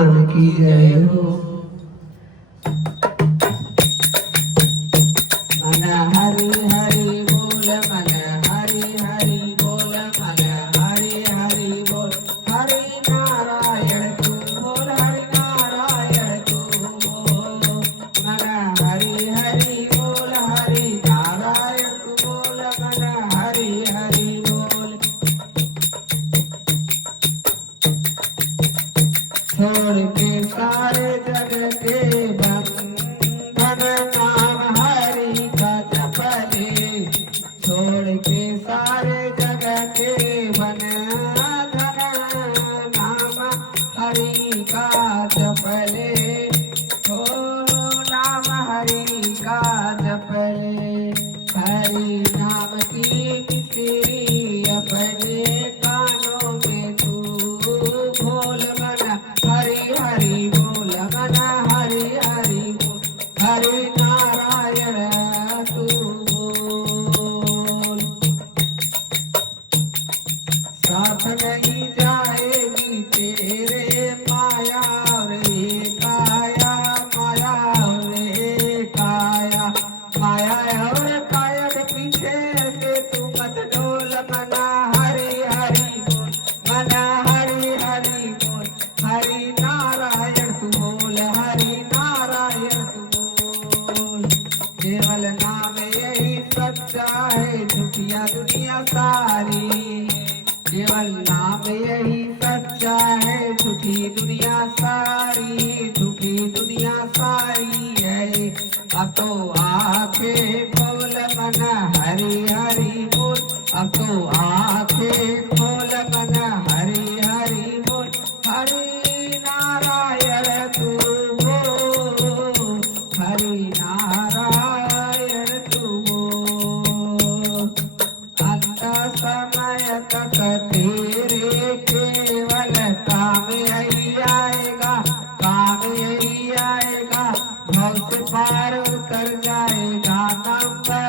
की जय हो। मन हरि हरि बोल, मन हरि हरि बोल, मन हरि हरि बोल। हरि नारायण तू बोल, हरि नारायण तू बोल। मन हरि हरि बोल, हरि नारायण तू बोल, मन हरि हरि बोल। छोड़ के सारे जग के बंधन, नाम हरि का जप ले। छोड़ के सारे जग के बंधन, नाम हरि का जप ले। हो नाम हरि का जप ले। हरि नाम की किसी अपने कानों में तू बोल, मन हरि हरि बोल, मन हरि हरि बोल। हरि नारायण तू बोल। साथ नहीं जाएगी तेरे माया रे काया, माया रे काया। माया और काया के पीछे से तू मत डोल, मन हरि हरि बोल, मन हरि हरि बोल। हरि नारायण तू बोल, हरि नारायण तू बोल। केवल नाम यही सच्चा है, झूठिया दुनिया सारी। केवल नाम यही सच्चा है, झूठी दुनिया सारी, झूठी दुनिया सारी है। अब तो आंखें खोल, मन हरि हरि बोल। अब तो आंखें खोल, मन हरि हरि बोल। हरि नारायण तू बोल, हरि नारायण तू बोल। अंत समय तक तेरे केवल काम यही आएगा, काम यही आएगा। भव से पार उतर जाएगा नंबर